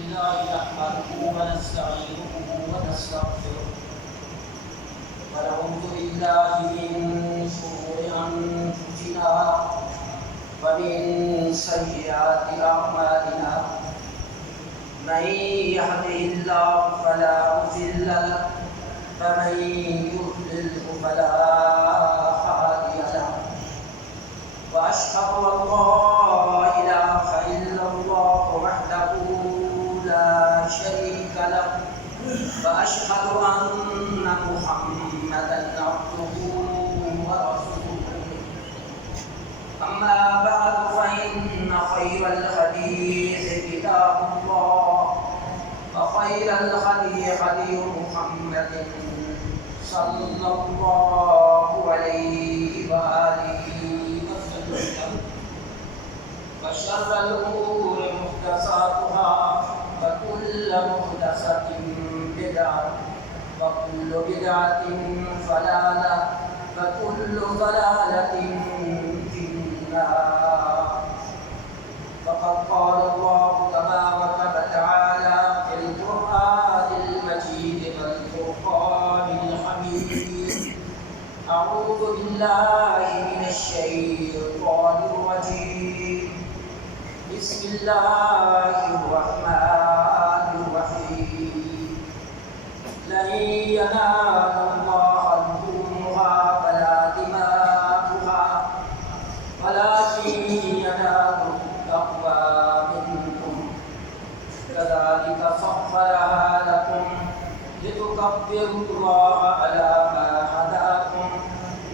لله نحمده ونستعينه ونستغفره ونعوذ بالله من شرور أنفسنا ومن سيئات أعمالنا من يهده الله فلا مضل له ومن يضلل فلا هادي له وأشهد أن لا إله إلا الله وحده لا شريك له وأشهد أن محمدا عبده ورسوله أما بعد فإن خير الحديث كتاب الله وخير الهدي هدي محمد صلى الله عليه وآله وسلم وشر الأمور محدثاتها وكل محدثة بدعة وكل بدعة ضلالة وكل ضلالة في النار فقد قال الله تبارك وتعالى في القرآن المجيد والفرقان الحميد أعوذ بالله من الشيطان الرجيم بسم الله الرحمن الرحيم لن ينال الله لحومها ولا دماؤها ولكن يناله التقوى منكم كذلك سخرها لكم لتكبروا الله على ما هداكم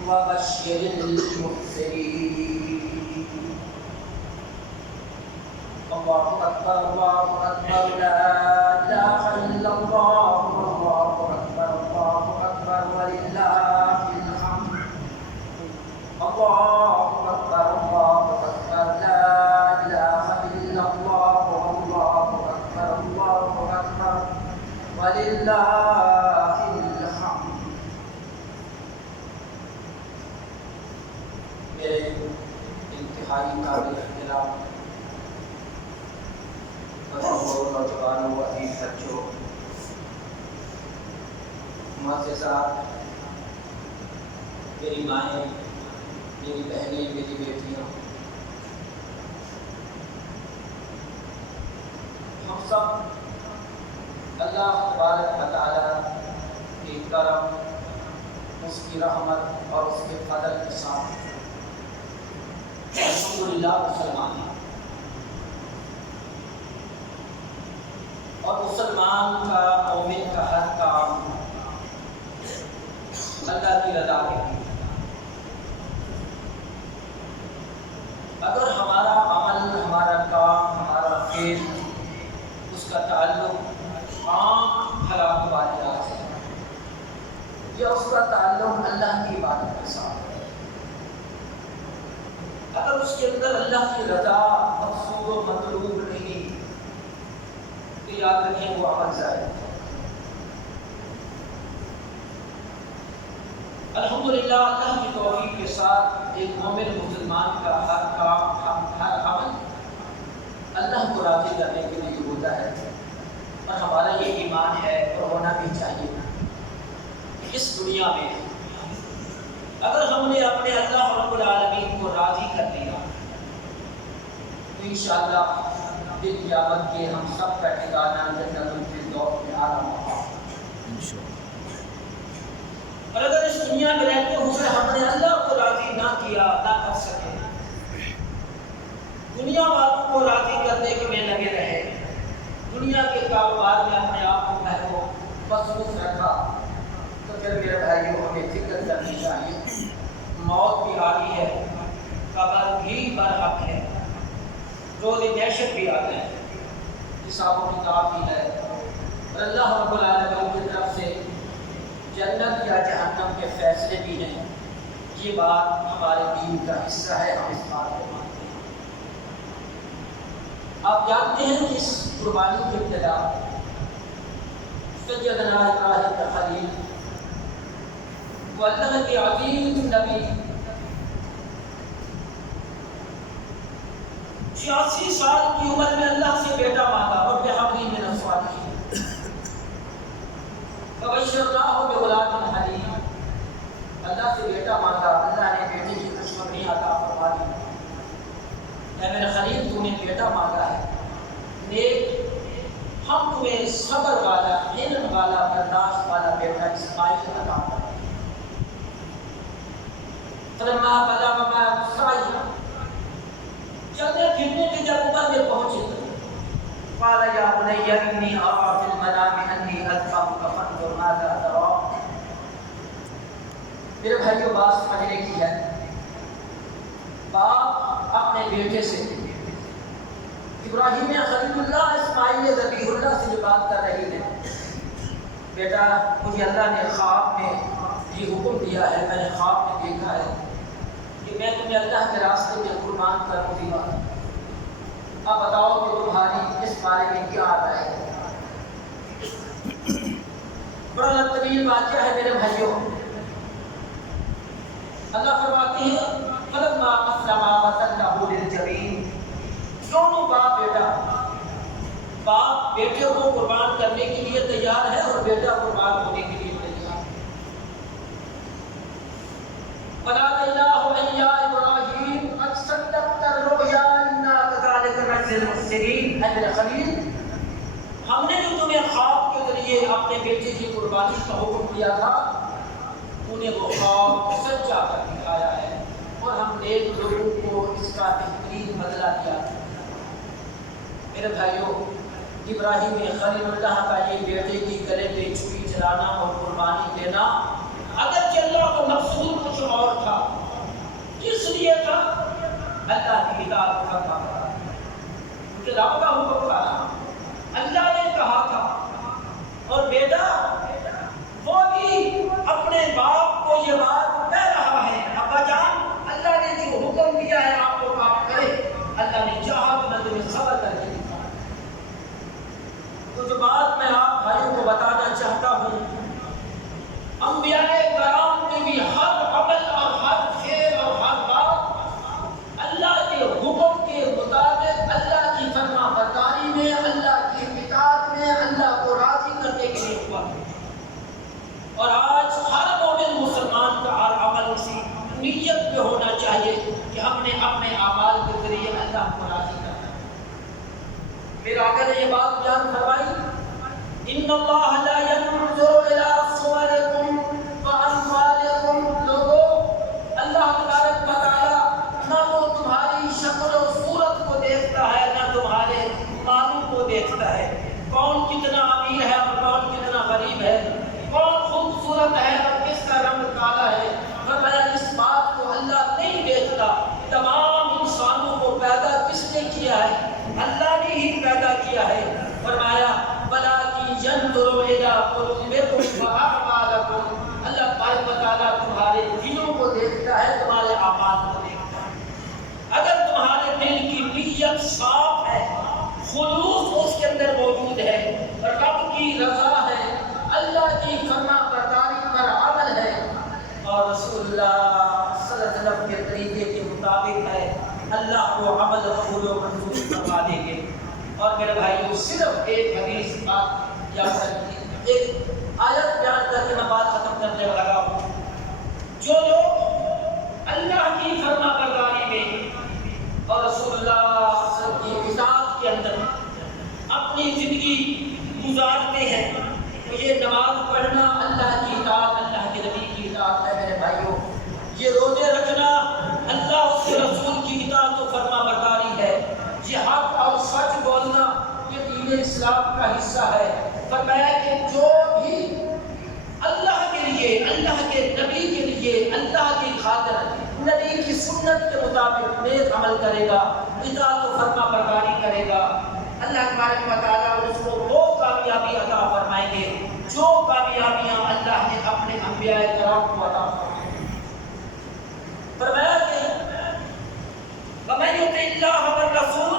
وبشر المحسنين الله أكبر لا إله إلا الله الله أكبر ولله الحمد الله أكبر لا إله إلا الله الله أكبر ولله الحمد میرے انتہائی قابل احترام نوجوانوں و عزیز بچوں، معززات، میری مائیں، میری بہنیں، میری بیٹیاں، ہم سب اللہ تبارک و تعالیٰ کے کرم، اس کی رحمت اور اس کے فضل کے ساتھ الحمدللہ مسلمان ہیں، اور مسلمان کا، مومن کا ہر کام اللہ کی رضا کے لیے۔ اگر ہمارا عمل، ہمارا کام، ہمارا فعل، اس کا تعلق عام حالات والے سے یا اس کا تعلق اللہ کی عبادت کے ساتھ ہے، اگر اس کے اندر اللہ کی رضا مقصود و مطلوب نہیں تو یاد رکھیں وہ عمل ضائع ہے۔ الحمدللہ اللہ کی توفیق کے ساتھ ایک مومن مسلمان کا ہر کام، ہر عمل اللہ کو راضی کرنے کے لیے ہوتا ہے، اور ہمارا یہ ایمان ہے اور ہونا بھی چاہیے کہ اس دنیا میں اگر ہم نے اپنے اللہ رب العالمین کو راضی کر دیا تو انشاءاللہ دن قیامت کے ہم سب کا ٹھکانہ جنت الفردوس میں اعلیٰ مقام۔ اور اگر اس دنیا میں رہتے ہوئے ہم نے اللہ کو راضی نہ کیا، نہ کر سکے، دنیا والوں کو راضی کرنے کے میں لگے رہے، دنیا کے کاروبار میں اپنے آپ کو مصروف رکھا، تو پھر میرے بھائیوں ہمیں فکر کرنی چاہیے، موت بھی آنی ہے، قبر بھی برحق ہے، روز دہشت بھی آ ہے، حساب و کتاب بھی ہے، اور اللہ رب العالمین کی طرف سے جنت یا جہنم کے فیصلے بھی ہیں۔ یہ بات ہمارے دین کا حصہ ہے، ہم اس بات کو مانتے ہیں۔ آپ جانتے ہیں کہ اس قربانی کی ابتدا سیدنا ابراہیم خلیل وہ اللہ کے عظیم نبی 86 سال کی عمر میں اللہ سے بیٹا مانگا، رب حب لی من فلما بلغ معه السعي چلنے پھرنے کی جب عمر میں پہنچے قال يا بني إني أرى في المنام أني أذبحك فانظر ماذا ترى. میرے بھائیو بات سمجھنے کی ہے. باپ اپنے بیٹے سے ابراہیم خلیل اللہ اسماعیل ذبیح اللہ سے جو بات کر رہی ہے، بیٹا مجھے اللہ نے خواب میں یہ حکم دیا ہے، میں نے خواب میں دیکھا ہے کہ میں تمہیں اللہ کے راستے میں قربان کروں گا. اب بتاؤ کہ تمہاری اس بارے میں کیا رائے ہے. بڑا طویل واقعہ ہے میرے بھائیوں. اللہ فرماتے ہیں فلما اسلما وتلہ للجبین. دونوں باپ بیٹے کو قربان کرنے کے لیے تیار ہے اور بیٹا قربان ہونے کے لیے تیار. فنادیناہ ان یا ابراہیم قد صدقت الرؤیا انا کذلک نجزی المحسنین. اے میرے خلیل، ہم نے جو تمہیں خواب کے ذریعے اپنے بیٹے کی قربانی کا حکم دیا تھا، انہیں وہ خواب سچا کر دکھایا ہے اور ہم نیک لوگوں کو اس کا بہترین بدلہ دیا تھا. میرے بھائیوں، ابراہیم خلیل اللہ کا یہ بیٹے کی گلے پہ چھری چلانا اور قربانی دینا اگرچہ اللہ کو مقصود کچھ اور تھا، کس لیے تھا؟ اللہ کی اطاعت کرنا تھا، کیونکہ رب کا حکم تھا، اللہ نے کہا تھا. اور بیٹا وہ بھی اپنے باپ کو یہ بات کہہ رہا ہے، ابا جان اللہ نے جو حکم دیا ہے آپ کو کام کرے. اللہ نے چاہا تو میں تمہیں صبر کر کے دکھاؤں. تو جو بات میں آپ بھائیوں کو بتانا چاہتا ہوں، انبیاء کرام کے بھی ہر عمل اور ہر خیر اور ہر بات اللہ کے حکم کے مطابق، اللہ کی فرما برداری میں، اللہ کی اطاعت میں، اللہ کو راضی کرنے کے لیے ہوا. اور آج ہر مومن مسلمان کا ہر عمل اسی نیت پہ ہونا چاہیے کہ ہم نے اپنے اعمال کے ذریعے اللہ کو راضی کرنا ہے. پھر آقا نے یہ بات بیان فرمائی، ان اللہ لا ينظر الى صورکم واموالکم. لوگوں، اللہ تبارک و تعالی نہ وہ تمہاری شکل و صورت کو دیکھتا ہے، نہ تمہارے مالوں کو دیکھتا ہے. کون کتنا امیر ہے اور کون کتنا غریب ہے، کون خوبصورت ہے اور کس کا رنگ کالا ہے. فرمایا اس بات کو اللہ نہیں دیکھتا. تمام انسانوں کو پیدا کس نے کیا ہے؟ اللہ نے ہی پیدا کیا ہے. فرمایا وَلَٰكِن يَنظُرُ إِلَىٰ قُلُوبِكُمْ وَأَعْمَالِكُمْ. اللہ تبارک و تعالیٰ تمہارے دلوں کو دیکھتا ہے، تمہارے اعمال کو دیکھتا ہے. اگر تمہارے دل کی نیت صاف ہے، خلوص اس کے اندر موجود ہے، رب کی رضا ہے، اللہ کی فرما برداری پر عمل ہے اور رسول اللہ صلی اللہ علیہ وسلم کے طریقے کے مطابق ہے، اللہ کو عمل قبول و منظور فرما دیں گے. اور میرے بھائیوں، صرف ایک حدیث بات یاد رکھیے، ایک آیت بیان کر کے میں بات ختم کرنے لگا ہوں. جو لوگ اللہ کی فرما برداری میں اور رسول اللہ صلی اللہ علیہ وسلم کی اطاعت کے اندر اپنی زندگی گزارتے ہیں، تو یہ نماز پڑھنا اللہ کی اطاعت، اللہ کے نبی کی اطاعت ہے. میرے بھائیوں، یہ روزے رکھنا اللہ اس کے رسول کی اطاعت و فرما برداری ہے. یہ حق اور سچ بولنا یہ دین اسلام کا حصہ ہے. فرمایا کہ جو بھی اللہ کے لیے، اللہ کے نبی کے لیے، اللہ کی خاطر نبی کی سنت کے مطابق نیک عمل کرے گا، اطاعت و فرما برداری کرے گا، اللہ تبارک و تعالیٰ اس کو وہ کامیابی عطا فرمائیں گے جو کامیابیاں اللہ نے اپنے انبیاء کرام کو عطا فرمائیں. فرمایا کہ وَمَن يُطِعِ اللَّهَ وَالرَّسُولَ،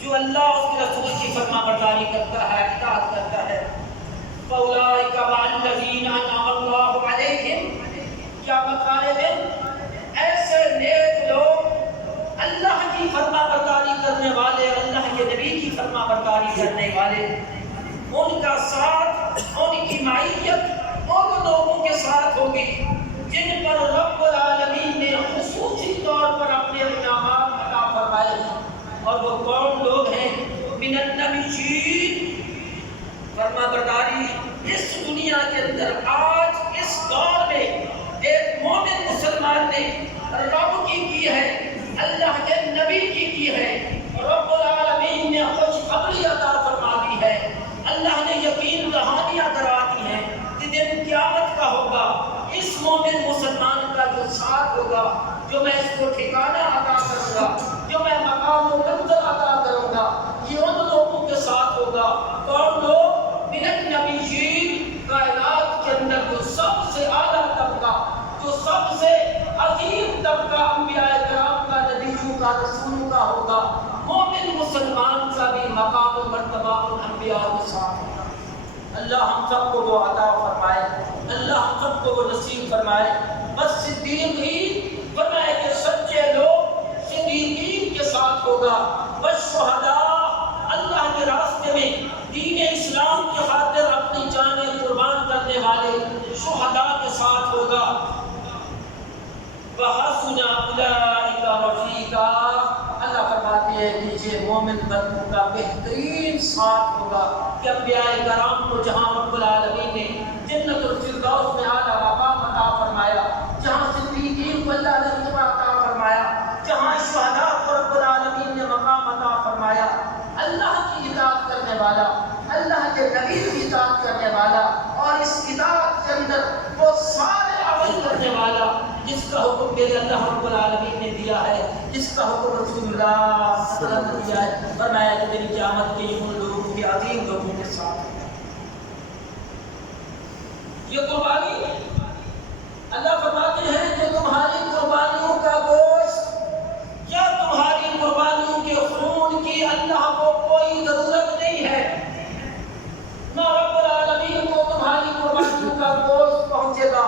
جو اللہ اس کے رسول کی فرما برداری کرتا ہے، اطاعت کرتا ہے، فَأُولَٰئِكَ مَعَ الَّذِينَ أَنْعَمَ اللَّهُ عَلَيْهِمْ. قیامت والے دن ایسے نیک لوگ، اللہ کی فرما برداری کرنے والے، اللہ کے نبی کی فرما برداری کرنے والے، ان کا ساتھ، ان کی معیت ان لوگوں کے ساتھ ہوگی جن پر رب العالمین نے خصوصی طور پر اپنے انعامات عطا فرمائے ہیں. اور وہ کون لوگ ہیں؟ من النبیین. فرما برداری اس دنیا کے اندر آج اس دور میں ایک مومن مسلمان جو میں اس کو ٹھکانہ عطا کروں گا، جو میں مقام و منزل عطا کروں گا، یہ ان لوگوں کے ساتھ ہوگا۔ کون لوگ؟ من النبیین، کائنات کے اندر جو سب سے اعلیٰ طبقہ، جو سب سے عظیم طبقہ انبیاء کرام کا، نبیوں کا، رسولوں کا ہوگا۔ مومن مسلمان کا بھی مقام و مرتبہ ان انبیاء کے ساتھ ہوگا۔ اللہ ہم سب کو وہ عطا فرمائے، اللہ ہم سب کو وہ نصیب فرمائے۔ بس صدیقین فرمائے کہ سچے لوگ صدیقین کے ساتھ ہوگا۔ بس شہداء، اللہ کے راستے میں دین اسلام کی خاطر اپنی جانیں قربان کرنے والے شہداء کے ساتھ ہوگا۔ وَحَسُنَ أُولَٰئِكَ رَفِیقًا، اللہ فرماتے ہیں کہ یہ مومن بندوں کا بہترین ساتھ ہوگا کہ انبیاء کرام کو جہاں رب العالمین نے جنت الفردوس میں اعلیٰ مقام عطا فرمایا، جہاں صدیقین کو اللہ نے رتبہ عطا فرمایا، جہاں شہداء کو رب العالمین نے مقام عطا فرمایا، اللہ کی اطاعت کرنے والا، اللہ کے نبی کی اطاعت کرنے والا، اور اس اطاعت کے اندر وہ سارے عمل کرنے والا جس کا حکم میرے اللہ رب العالمین نے دیا ہے، جس کا حکم رسول اللہ صلی اللہ علیہ وسلم نے دیا ہے، فرمایا کہ میری قیامت کے ان لوگوں کے عظیم لوگوں کے ساتھ یہ قربانی اللہ فرماتے ہیں کہ تمہاری قربانیوں کا گوشت یا تمہاری قربانیوں کے خون کی اللہ کو کوئی ضرورت نہیں ہے۔ نہ رب العالمین کو تمہاری قربانیوں کا گوشت پہنچے گا،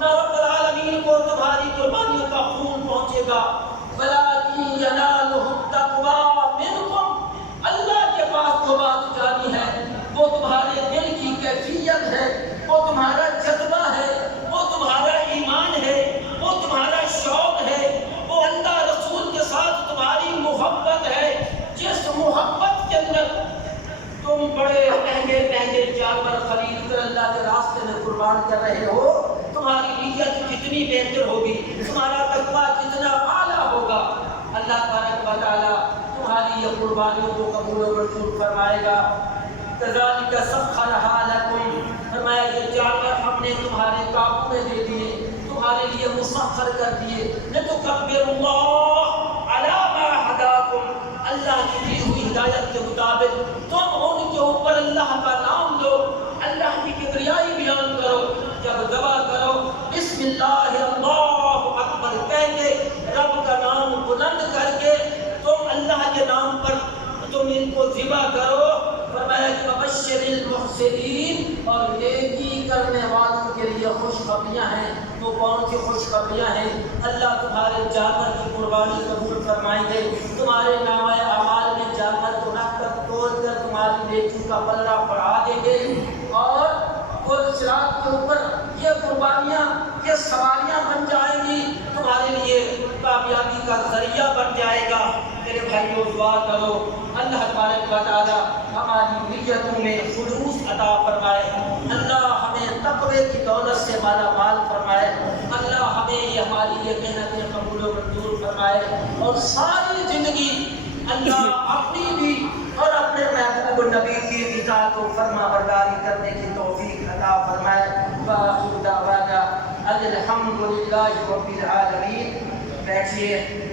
نہ رب العالمین کو تمہاری قربانیوں کا خون پہنچے گا۔ وَلَٰكِن يَنَالُهُ التَّقْوَىٰ مِنْكُمْ، اللہ کے پاس جو بات جانی ہے وہ تمہارے دل کی کیفیت ہے، وہ تمہارا جذبہ ہے، وہ تمہارا ایمان ہے، وہ تمہارا شوق ہے، وہ اللہ رسول کے ساتھ تمہاری محبت ہے۔ جس محبت کے اندر تم بڑے مہنگے مہنگے جانور خرید کر اللہ کے راستے میں قربان کر رہے ہو، تمہاری نیت کتنی بہتر ہوگی، تمہارا تقویٰ کتنا اعلیٰ ہوگا، اللہ تبارک و تعالیٰ تمہاری یہ قربانیوں کو قبول و منظور فرمائے گا۔ کذالک سخرھا لکم، فرمایا یہ جانور ہم نے تمہارے قابو میں دے دیے، تمہارے لیے مسخر کر دیے۔ لتکبروا اللہ علی ما ھداکم، اللہ کی دی ہوئی ہدایت کے مطابق تم ان کے اوپر اللہ کا نام لو، اللہ کی کبریائی بیان کرو۔ جب ذبح کرو بسم اللہ اللہ اکبر کہہ کے، رب کا نام بلند کر کے تم اللہ کے نام پر تم ان کو ذبح کرو۔ فرمایا کہ وبشر المحسنین، اور نیکی کرنے والوں کے لیے خوشخبریاں ہیں۔ وہ کون سی خوشخبریاں ہیں؟ اللہ تمہارے جانور کی قربانی قبول فرمائیں گے، تمہارے نامہ اعمال میں جانور کو رکھ کر توڑ کر تمہاری نیکی کا پلڑا بڑھا دیں گے، اور وہ صراط کے اوپر یہ قربانیاں، یہ سواریاں بن جائیں گی، تمہارے لیے کامیابی کا ذریعہ بن جائے گا۔ میرے بھائیو دعا کرو اللہ تبارک و تعالی ہماری نیتوں میں خلوص عطا فرمائے، اللہ ہمیں تقوی کی دولت سے مالا مال فرمائے، اللہ ہمیں یہ ہماری یہ محنتیں قبول و منظور فرمائے، اور ساری زندگی اللہ اپنی بھی اور اپنے محبوب نبی کی اطاعت و فرما برداری کرنے کی توفیق عطا فرمائے۔ وآخر دعوانا الحمد للہ رب العالمین۔ بیٹھیے۔